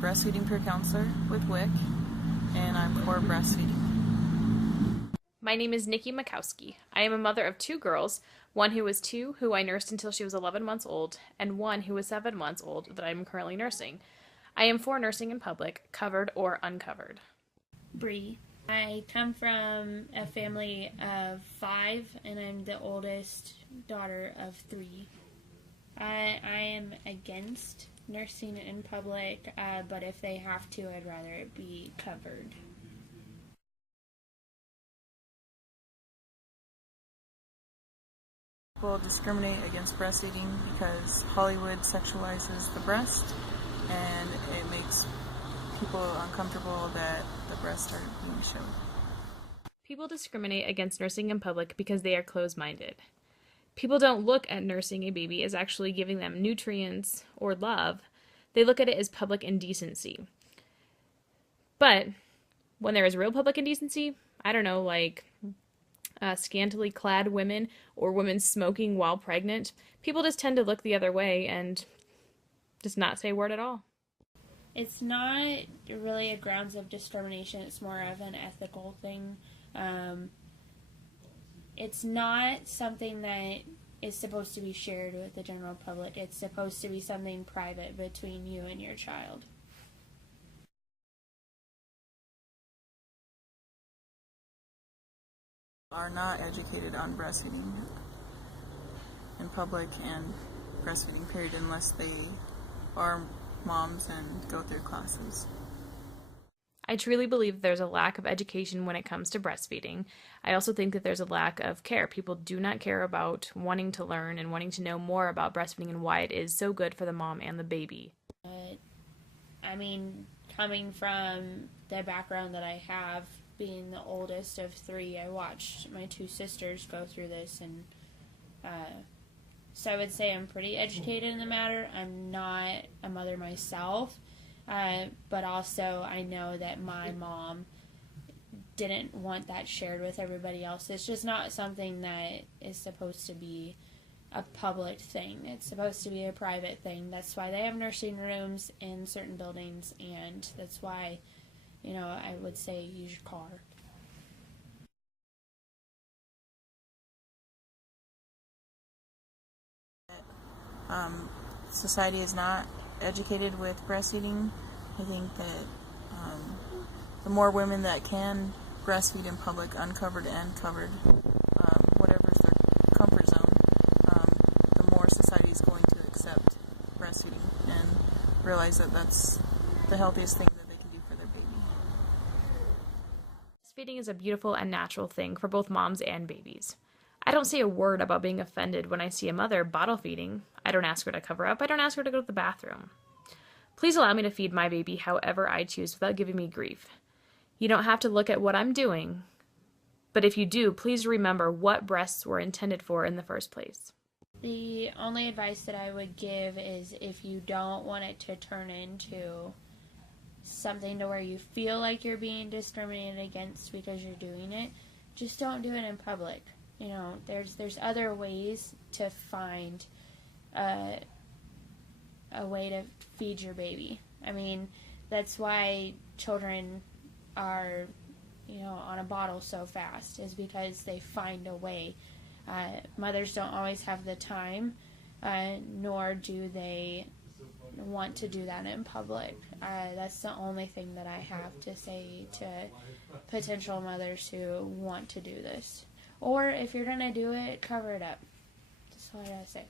breastfeeding peer counselor with WIC, and I'm for breastfeeding. My name is Nikki Makowski. I am a mother of two girls, one who was 2, who I nursed until she was 11 months old, and one who was 7 months old that I am currently nursing. I am for nursing in public, covered or uncovered. Bree. I come from a family of 5, and I'm the oldest daughter of 3. I am against nursing in public, but if they have to, I'd rather it be covered. People discriminate against breastfeeding because Hollywood sexualizes the breast, and it makes people uncomfortable that the breasts are being shown. People discriminate against nursing in public because they are closed-minded. People don't look at nursing a baby as actually giving them nutrients or love. They look at it as public indecency. But when there is real public indecency, I don't know, like scantily clad women or women smoking while pregnant, people just tend to look the other way and just not say a word at all. It's not really a grounds of discrimination, it's more of an ethical thing. It's not something that is supposed to be shared with the general public. It's supposed to be something private between you and your child. Are not educated on breastfeeding in public and breastfeeding period unless they are moms and go through classes. I truly believe there's a lack of education when it comes to breastfeeding. I also think that there's a lack of care. People do not care about wanting to learn and wanting to know more about breastfeeding and why it is so good for the mom and the baby. Coming from the background that I have, being the oldest of 3, I watched my 2 sisters go through this, and so I would say I'm pretty educated in the matter. I'm not a mother myself, but also I know that my mom didn't want that shared with everybody else. It's just not something that is supposed to be a public thing. It's supposed to be a private thing. That's why they have nursing rooms in certain buildings, and that's why, I would say use your car. Society is not educated with breastfeeding. I think that the more women that can breastfeed in public, uncovered and covered, whatever's their comfort zone, the more society is going to accept breastfeeding and realize that that's the healthiest thing that they can do for their baby. Breastfeeding is a beautiful and natural thing for both moms and babies. I don't say a word about being offended when I see a mother bottle feeding. I don't ask her to cover up. I don't ask her to go to the bathroom. Please allow me to feed my baby however I choose without giving me grief. You don't have to look at what I'm doing, but if you do, please remember what breasts were intended for in the first place. The only advice that I would give is if you don't want it to turn into something to where you feel like you're being discriminated against because you're doing it, just don't do it in public. There's other ways to find a way to feed your baby. That's why children are, on a bottle so fast, is because they find a way. Mothers don't always have the time, nor do they want to do that in public. That's the only thing that I have to say to potential mothers who want to do this. Or if you're going to do it, cover it up. That's all I gotta say.